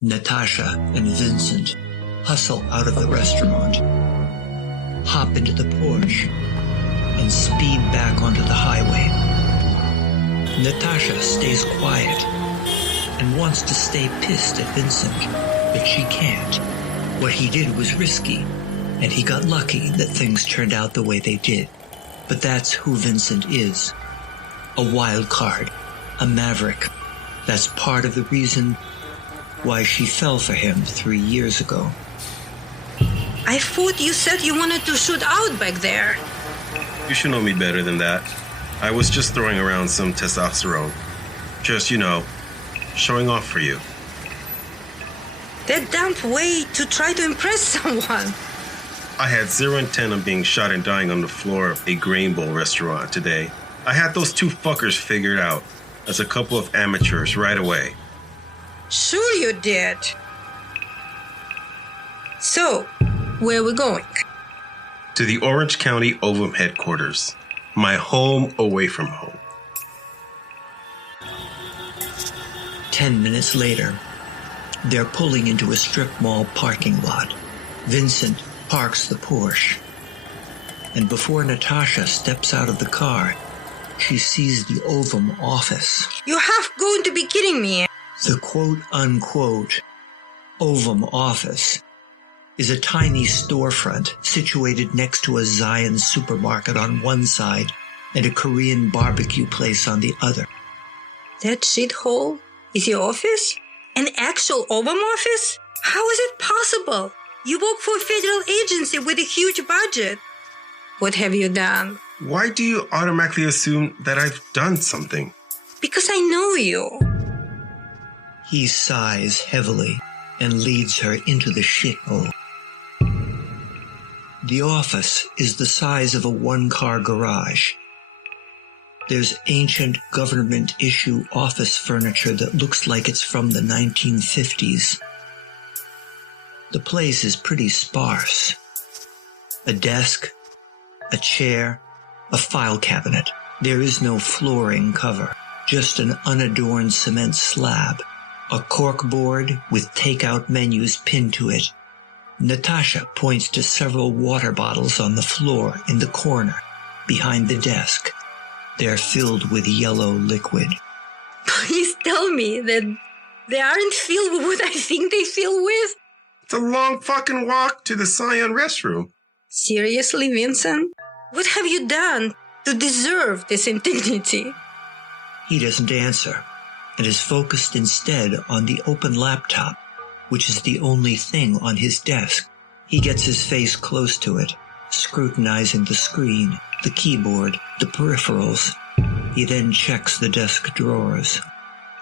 Natasha and Vincent hustle out of the restaurant, hop into the Porsche, and speed back onto the highway. Natasha stays quiet and wants to stay pissed at Vincent, but she can't. What he did was risky, and he got lucky that things turned out the way they did. But that's who Vincent is. A wild card, a maverick. That's part of the reason why she fell for him 3 years ago. I thought you said you wanted to shoot out back there. You should know me better than that. I was just throwing around some testosterone. Just, showing off for you. That dumb way to try to impress someone. I had zero intent on being shot and dying on the floor of a Grain Bowl restaurant today. I had those two fuckers figured out as a couple of amateurs right away. Sure you did. So, where are we going? To the Orange County OAVUM headquarters. My home away from home. 10 minutes later, they're pulling into a strip mall parking lot. Vincent parks the Porsche. And before Natasha steps out of the car, she sees the OAVUM office. You have going to be kidding me. The quote-unquote OAVUM office is a tiny storefront situated next to a Zion supermarket on one side and a Korean barbecue place on the other. That shithole is your office? An actual OAVUM office? How is it possible? You work for a federal agency with a huge budget. What have you done? Why do you automatically assume that I've done something? Because I know you. He sighs heavily and leads her into the shithole. The office is the size of a one-car garage. There's ancient government-issue office furniture that looks like it's from the 1950s. The place is pretty sparse. A desk, a chair, a file cabinet. There is no flooring cover, just an unadorned cement slab, a corkboard with takeout menus pinned to it. Natasha points to several water bottles on the floor in the corner, behind the desk. They're filled with yellow liquid. Please tell me that they aren't filled with what I think they fill with. It's a long fucking walk to the Zion restroom. Seriously, Vincent? What have you done to deserve this indignity? He doesn't answer, and is focused instead on the open laptop, which is the only thing on his desk. He gets his face close to it, scrutinizing the screen, the keyboard, the peripherals. He then checks the desk drawers.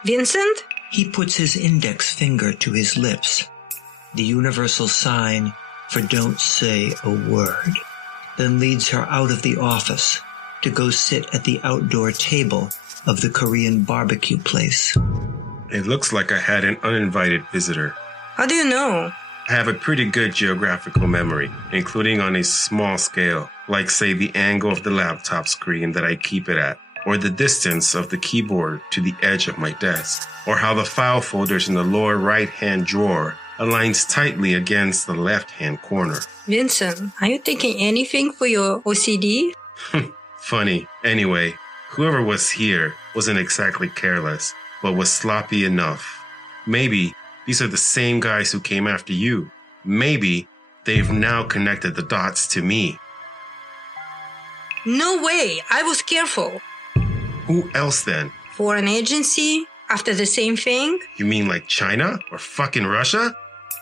Vincent? He puts his index finger to his lips, the universal sign for don't say a word, then leads her out of the office to go sit at the outdoor table of the Korean barbecue place. It looks like I had an uninvited visitor. How do you know? I have a pretty good geographical memory, including on a small scale, like say the angle of the laptop screen that I keep it at, or the distance of the keyboard to the edge of my desk, or how the file folders in the lower right-hand drawer aligns tightly against the left-hand corner. Vincent, are you taking anything for your OCD? Funny. Anyway, whoever was here wasn't exactly careless, but was sloppy enough. Maybe these are the same guys who came after you. Maybe they've now connected the dots to me. No way. I was careful. Who else then? Foreign agency? After the same thing? You mean like China? Or fucking Russia?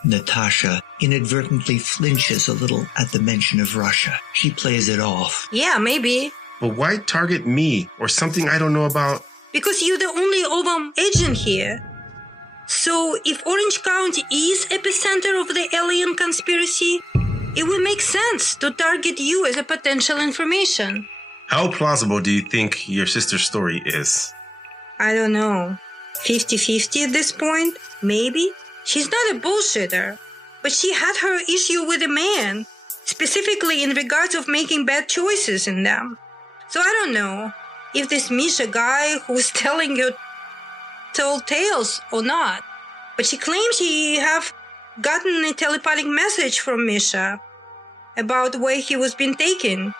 Natasha inadvertently flinches a little at the mention of Russia. She plays it off. Yeah, maybe. But why target me or something I don't know about? Because you're the only OAVUM agent here. So if Orange County is epicenter of the alien conspiracy, it would make sense to target you as a potential information. How plausible do you think your sister's story is? I don't know. 50-50 at this point? Maybe? She's not a bullshitter. But she had her issue with a man, specifically in regards of making bad choices in them. So I don't know if this Misha guy who's telling you told tales or not. but she claims she have gotten a telepathic message from Misha about where he was being taken.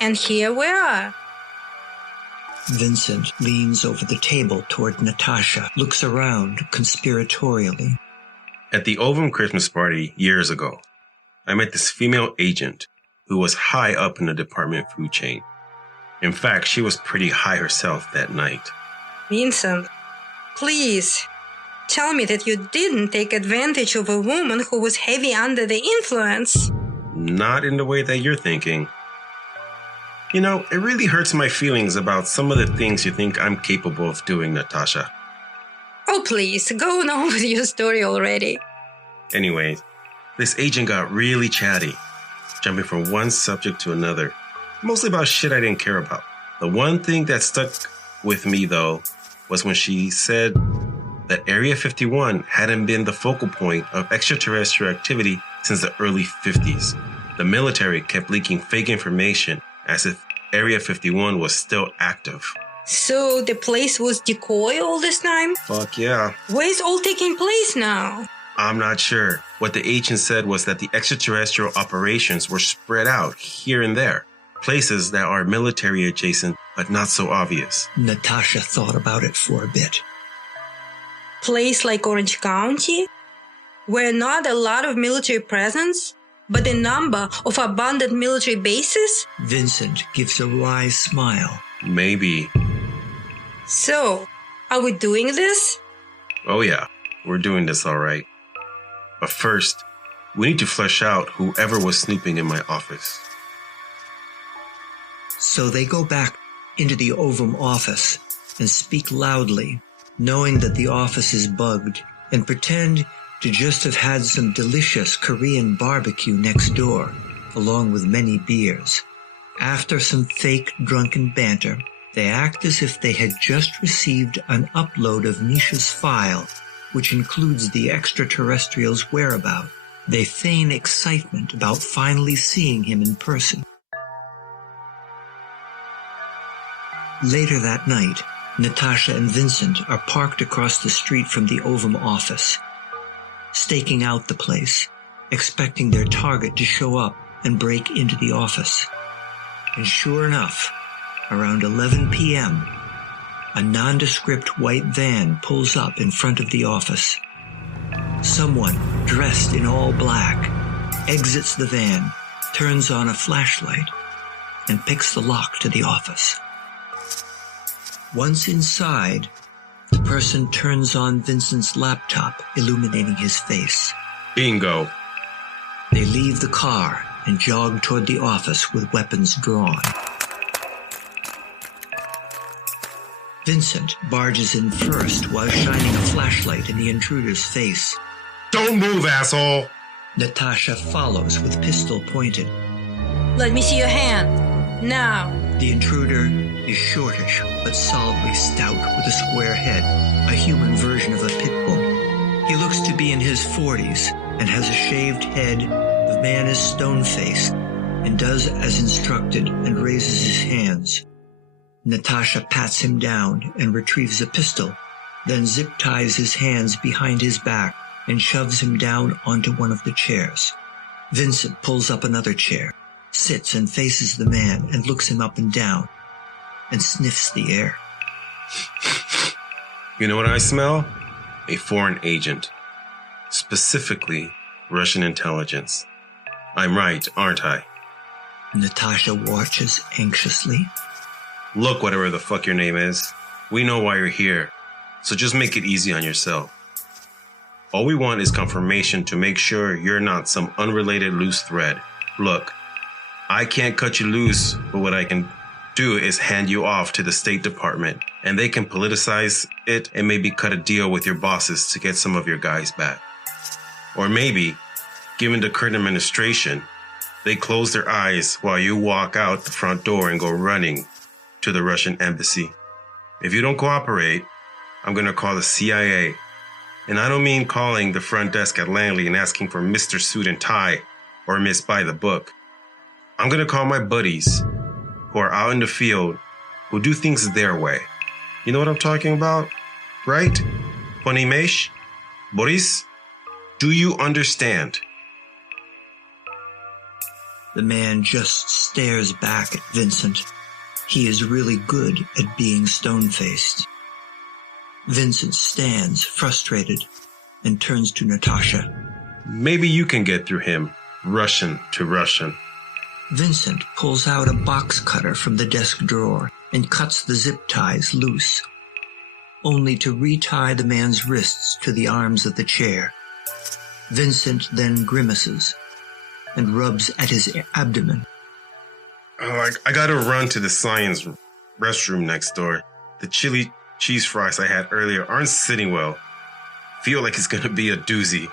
And here we are. Vincent leans over the table toward Natasha, looks around conspiratorially. At the OAVUM Christmas party years ago, I met this female agent who was high up in the department food chain. In fact, she was pretty high herself that night. Vincent, please tell me that you didn't take advantage of a woman who was heavy under the influence. Not in the way that you're thinking. You know, it really hurts my feelings about some of the things you think I'm capable of doing, Natasha. Oh, please, go on with your story already. Anyways, this agent got really chatty, jumping from one subject to another, mostly about shit I didn't care about. The one thing that stuck with me, though, was when she said that Area 51 hadn't been the focal point of extraterrestrial activity since the early 50s. The military kept leaking fake information as if Area 51 was still active. So the place was decoy all this time? Fuck yeah. Where's all taking place now? I'm not sure. What the agent said was that the extraterrestrial operations were spread out here and there. Places that are military adjacent, but not so obvious. Natasha thought about it for a bit. Place like Orange County? Where not a lot of military presence, but a number of abundant military bases? Vincent gives a wry smile. Maybe. So, are we doing this? Oh yeah, we're doing this all right. But first, we need to flesh out whoever was snooping in my office. So they go back into the OAVUM office and speak loudly, knowing that the office is bugged, and pretend to just have had some delicious Korean barbecue next door, along with many beers. After some fake drunken banter, they act as if they had just received an upload of Misha's file, which includes the extraterrestrial's whereabouts. They feign excitement about finally seeing him in person. Later that night, Natasha and Vincent are parked across the street from the OAVUM office, staking out the place, expecting their target to show up and break into the office. And sure enough, around 11 p.m., a nondescript white van pulls up in front of the office. Someone dressed in all black exits the van, turns on a flashlight, and picks the lock to the office. Once inside, the person turns on Vincent's laptop, illuminating his face. Bingo. They leave the car and jog toward the office with weapons drawn. Vincent barges in first while shining a flashlight in the intruder's face. Don't move, asshole! Natasha follows with pistol pointed. Let me see your hand. Now. The intruder is shortish but solidly stout with a square head, a human version of a pit bull. He looks to be in his 40s and has a shaved head. The man is stone-faced and does as instructed and raises his hands. Natasha pats him down and retrieves a pistol, then zip-ties his hands behind his back and shoves him down onto one of the chairs. Vincent pulls up another chair, sits and faces the man and looks him up and down, and sniffs the air. You know what I smell? A foreign agent. Specifically, Russian intelligence. I'm right, aren't I? Natasha watches anxiously. Look, whatever the fuck your name is, we know why you're here, so just make it easy on yourself. All we want is confirmation to make sure you're not some unrelated loose thread. Look, I can't cut you loose, but what I can do is hand you off to the State Department, and they can politicize it and maybe cut a deal with your bosses to get some of your guys back. Or maybe, given the current administration, they close their eyes while you walk out the front door and go running to the Russian embassy. If you don't cooperate, I'm going to call the CIA. And I don't mean calling the front desk at Langley and asking for Mr. Suit and Tie or Miss By the Book. I'm going to call my buddies who are out in the field who do things their way. You know what I'm talking about? Right? Pony Mesh? Boris, do you understand? The man just stares back at Vincent. He is really good at being stone-faced. Vincent stands, frustrated, and turns to Natasha. Maybe you can get through him, Russian to Russian. Vincent pulls out a box cutter from the desk drawer and cuts the zip ties loose, only to retie the man's wrists to the arms of the chair. Vincent then grimaces and rubs at his abdomen. Oh, I gotta run to the science restroom next door. The chili cheese fries I had earlier aren't sitting well. Feel like it's gonna be a doozy.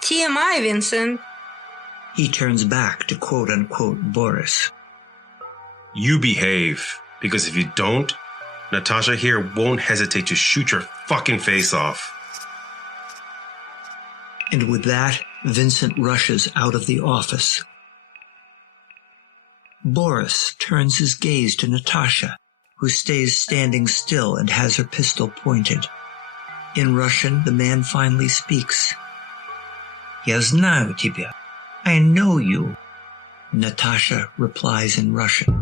TMI, Vincent. He turns back to quote-unquote Boris. You behave, because if you don't, Natasha here won't hesitate to shoot your fucking face off. And with that, Vincent rushes out of the office. Boris turns his gaze to Natasha, who stays standing still and has her pistol pointed. In Russian, the man finally speaks. "Я знаю тебя. I know you." Natasha replies in Russian.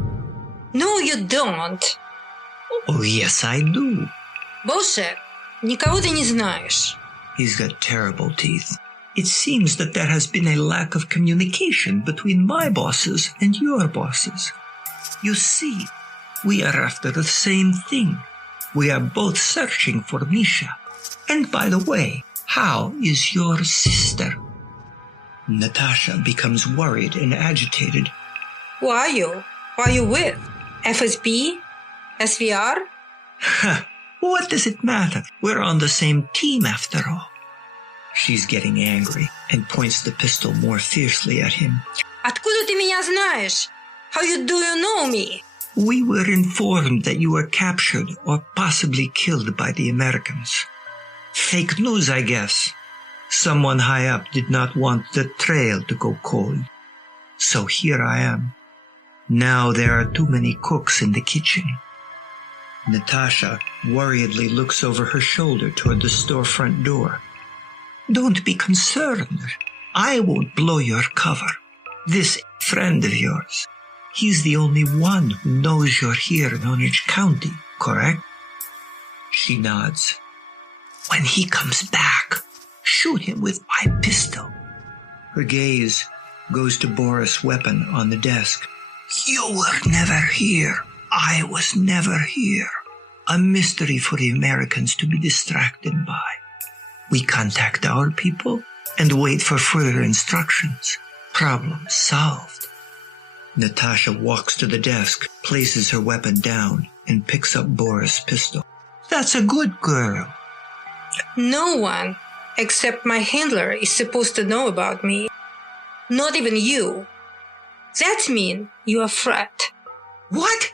No, you don't. "Oh, yes, I do." Bullshit. Никого ты не знаешь. He's got terrible teeth. It seems that there has been a lack of communication between my bosses and your bosses. You see, we are after the same thing. We are both searching for Misha. And by the way, how is your sister? Natasha becomes worried and agitated. Who are you? Who are you with? FSB? SVR? What does it matter? We're on the same team after all. She's getting angry and points the pistol more fiercely at him. Откуда ты меня знаешь? How do you know me? We were informed that you were captured or possibly killed by the Americans. Fake news, I guess. Someone high up did not want the trail to go cold. So here I am. Now there are too many cooks in the kitchen. Natasha worriedly looks over her shoulder toward the storefront door. Don't be concerned. I won't blow your cover. This friend of yours, he's the only one who knows you're here in Orange County, correct? She nods. When he comes back, shoot him with my pistol. Her gaze goes to Boris' weapon on the desk. You were never here. I was never here. A mystery for the Americans to be distracted by. We contact our people and wait for further instructions. Problem solved. Natasha walks to the desk, places her weapon down, and picks up Boris' pistol. That's a good girl. No one, except my handler, is supposed to know about me. Not even you. That means you're a threat. What?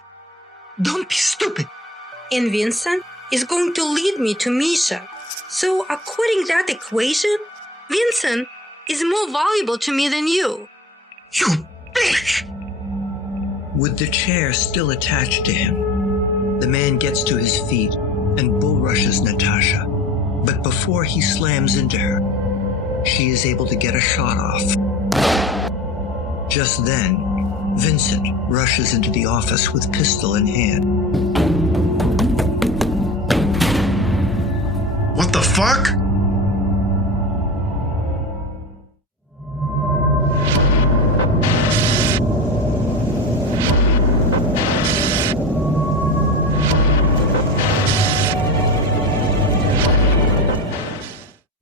Don't be stupid. And Vincent is going to lead me to Misha. So according to that equation, Vincent is more valuable to me than you. You bitch! With the chair still attached to him, the man gets to his feet and bull rushes Natasha. But before he slams into her, she is able to get a shot off. Just then, Vincent rushes into the office with pistol in hand. What the fuck?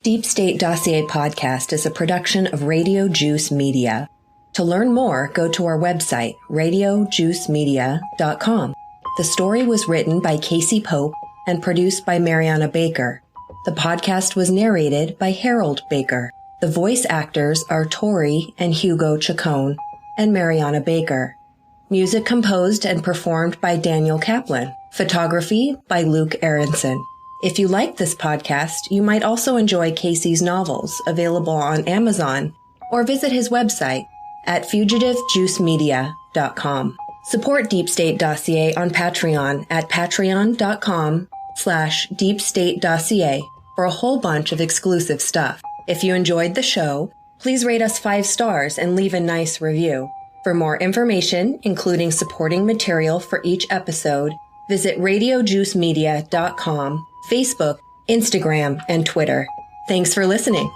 Deep State Dossier Podcast is a production of Radio Juice Media. To learn more, go to our website, radiojuicemedia.com. The story was written by Casey Pope and produced by Mariana Baker. The podcast was narrated by Harold Baker. The voice actors are Tori and Hugo Chacon and Mariana Baker. Music composed and performed by Daniel Kaplan. Photography by Luke Aronson. If you like this podcast, you might also enjoy Casey's novels, available on Amazon, or visit his website at fugitivejuicemedia.com. Support Deep State Dossier on Patreon at patreon.com/deepstatedossier for a whole bunch of exclusive stuff. If you enjoyed the show, please rate us 5 stars and leave a nice review. For more information, including supporting material for each episode, visit radiojuicemedia.com, Facebook, Instagram, and Twitter. Thanks for listening.